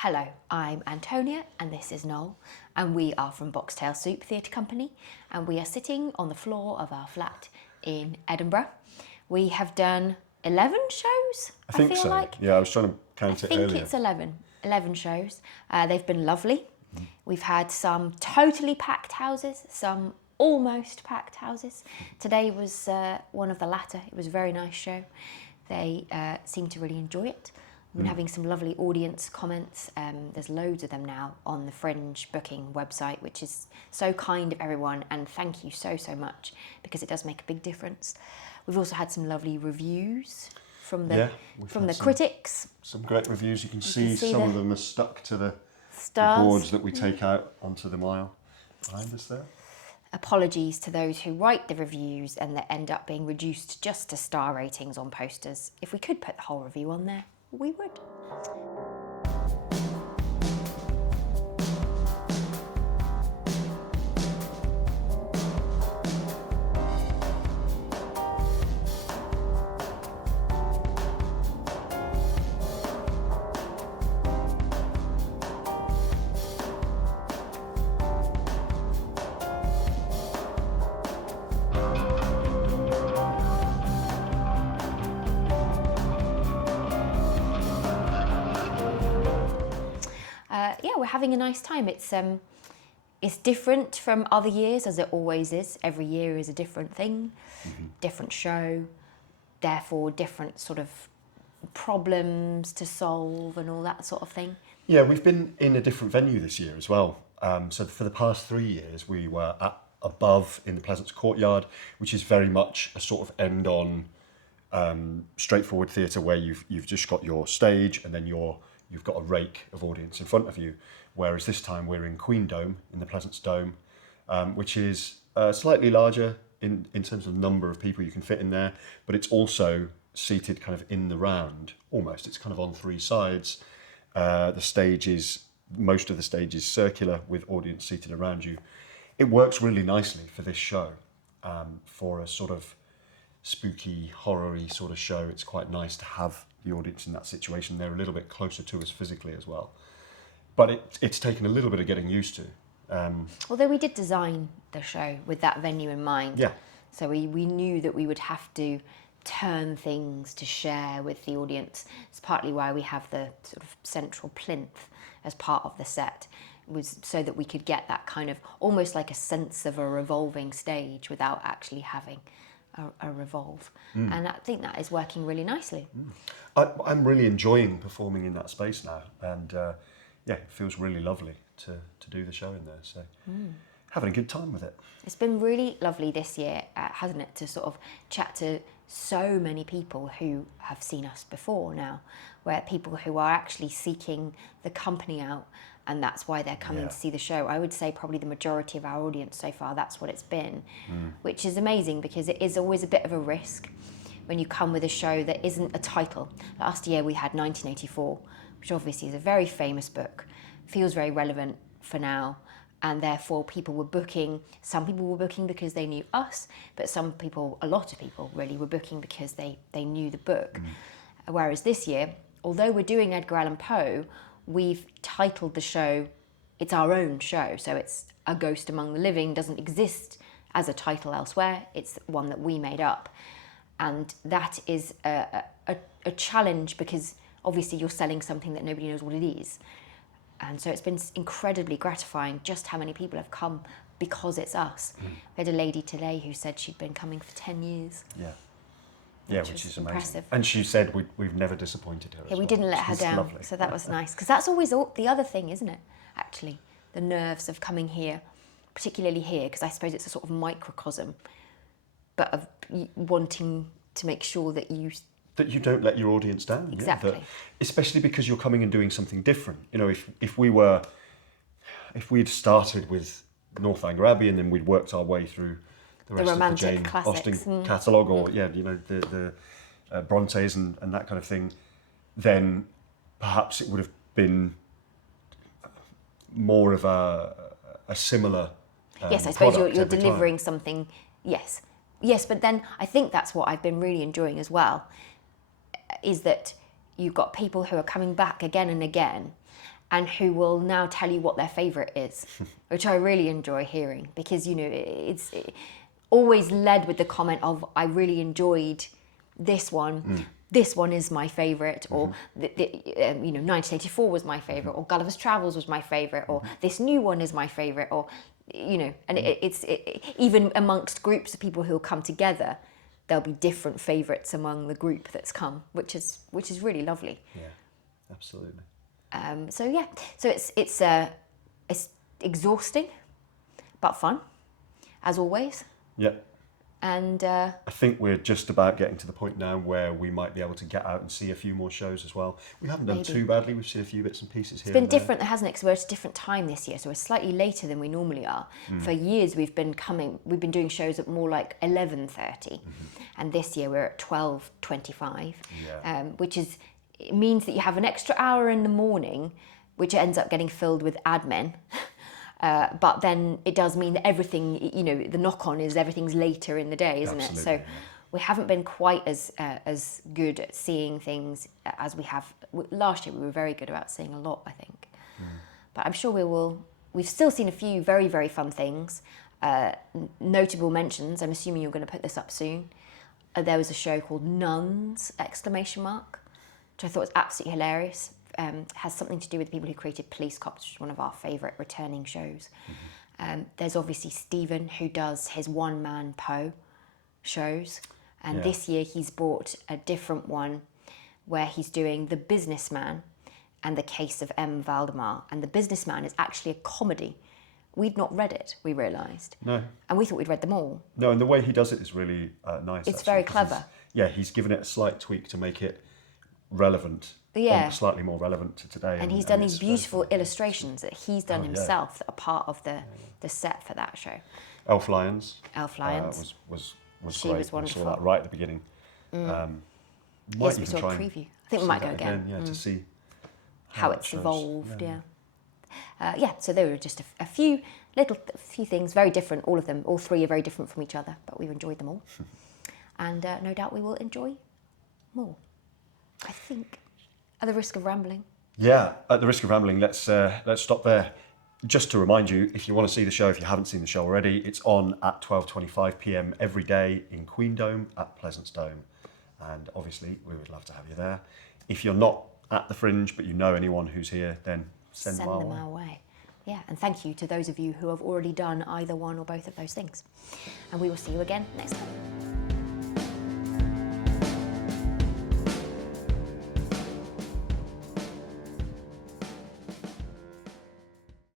Hello, I'm Antonia and this is Noel, and we are from Boxtail Soup Theatre Company, and we are sitting on the floor of our flat in Edinburgh. We have done 11 shows, I think feel so. like. Yeah, I was trying to count it I think earlier. it's 11 shows. They've been lovely. We've had some totally packed houses, some almost packed houses. Today was one of the latter. It was a very nice show. They seemed to really enjoy it. We've been having some lovely audience comments. There's loads of them now on the Fringe booking website, which is so kind of everyone, and thank you so much, because it does make a big difference. We've also had some lovely reviews from the critics. Some great reviews. You can see some of them are stuck to the Stars. boards that we take out onto the mile behind us there. Apologies to those who write the reviews and that end up being reduced just to star ratings on posters. If we could put the whole review on there, we would. Yeah, we're having a nice time. It's different from other years, as it always is. Every year is a different thing, different show, therefore different sort of problems to solve and all that sort of thing. Yeah, we've been in a different venue this year as well. So for the past 3 years, we were above in the Pleasance Courtyard, which is very much a sort of end-on straightforward theatre where you've just got your stage and then you've got a rake of audience in front of you. Whereas this time we're in Queen Dome, in the Pleasance Dome, which is slightly larger in terms of number of people you can fit in there, but it's also seated kind of in the round, almost. It's kind of on three sides. Most of the stage is circular with audience seated around you. It works really nicely for this show, for a sort of spooky, horror-y sort of show. It's quite nice to have the audience in that situation. They're a little bit closer to us physically as well. But it's taken a little bit of getting used to. Although we did design the show with that venue in mind. Yeah. So we knew that we would have to turn things to share with the audience. It's partly why we have the sort of central plinth as part of the set, was so that we could get that kind of almost like a sense of a revolving stage without actually having a revolve. And I think that is working really nicely. I'm really enjoying performing in that space now, and yeah, it feels really lovely to do the show in there. So having a good time with it. It's been really lovely this year, hasn't it, to sort of chat to so many people who have seen us before now, where people who are actually seeking the company out, and that's why they're coming to see the show. I would say probably the majority of our audience so far, that's what it's been, which is amazing, because it is always a bit of a risk when you come with a show that isn't a title. Last year we had 1984, which obviously is a very famous book, feels very relevant for now, and therefore people were booking. Some people were booking because they knew us, but a lot of people really were booking because they knew the book. Whereas this year, although we're doing Edgar Allan Poe, we've titled the show, it's our own show, so it's A Ghost Among the Living, doesn't exist as a title elsewhere, it's one that we made up. And that is a challenge, because obviously you're selling something that nobody knows what it is. And so it's been incredibly gratifying just how many people have come because it's us. We had a lady today who said she'd been coming for 10 years. Yeah, which is amazing. Impressive. And she said we've never disappointed her. Yeah, we didn't let her down, lovely. So that was nice. Because that's always the other thing, isn't it, actually? The nerves of coming here, particularly here, because I suppose it's a sort of microcosm, but of wanting to make sure that you don't let your audience down. Exactly. Yeah, especially because you're coming and doing something different. You know, if we'd started with Northanger Abbey and then we'd worked our way through the rest of the Jane Austen catalogue, or the Brontes and that kind of thing, then perhaps it would have been more of a similar yes, I suppose you're every delivering time. something. Yes, but then I think that's what I've been really enjoying as well, is that you've got people who are coming back again and again, and who will now tell you what their favourite is, which I really enjoy hearing, because, you know, it's always led with the comment of, I really enjoyed this one. This one is my favourite, or you know, 1984 was my favourite, or Gulliver's Travels was my favourite, or this new one is my favourite, or, you know, and it's even amongst groups of people who will come together, there'll be different favourites among the group that's come, which is really lovely. Yeah, absolutely. So it's exhausting, but fun, as always. Yeah. And I think we're just about getting to the point now where we might be able to get out and see a few more shows as well. We haven't done too badly. We've seen a few bits and pieces here. It's been different, hasn't it? Because we're at a different time this year, so we're slightly later than we normally are. For years, we've been doing shows at more like 11:30, and this year we're at 12:25, which it means that you have an extra hour in the morning, which ends up getting filled with admin. But then it does mean that everything, you know, the knock-on is everything's later in the day, isn't it? So we haven't been quite as good at seeing things as we have. Last year we were very good about seeing a lot, I think. But I'm sure we've still seen a few very, very fun things. Notable mentions, I'm assuming you're going to put this up soon. There was a show called Nuns! Which I thought was absolutely hilarious. Has something to do with the people who created Police Cops, which is one of our favourite returning shows. There's obviously Stephen, who does his one-man Poe shows. And this year he's brought a different one where he's doing The Businessman and The Case of M. Valdemar. And The Businessman is actually a comedy. We'd not read it, we realised. No. And we thought we'd read them all. No, and the way he does it is really nice. It's very clever. He's given it a slight tweak to make it relevant. Yeah. Slightly more relevant to today. And he's done these beautiful illustrations that he's done himself that are part of the set for that show. Elf Lions. She Was great. was wonderful. We saw that right at the beginning. Yes, we saw a preview. I think we might go again. To see how it's evolved. So there were just a few things, very different. All of them, all three are very different from each other, but we've enjoyed them all, and no doubt we will enjoy more. I think, at the risk of rambling. Yeah, at the risk of rambling, let's stop there. Just to remind you, if you want to see the show, if you haven't seen the show already, it's on at 12:25 p.m. every day in Queendome at Pleasance Dome. And obviously, we would love to have you there. If you're not at the Fringe, but you know anyone who's here, then send them our way. Yeah, and thank you to those of you who have already done either one or both of those things. And we will see you again next time.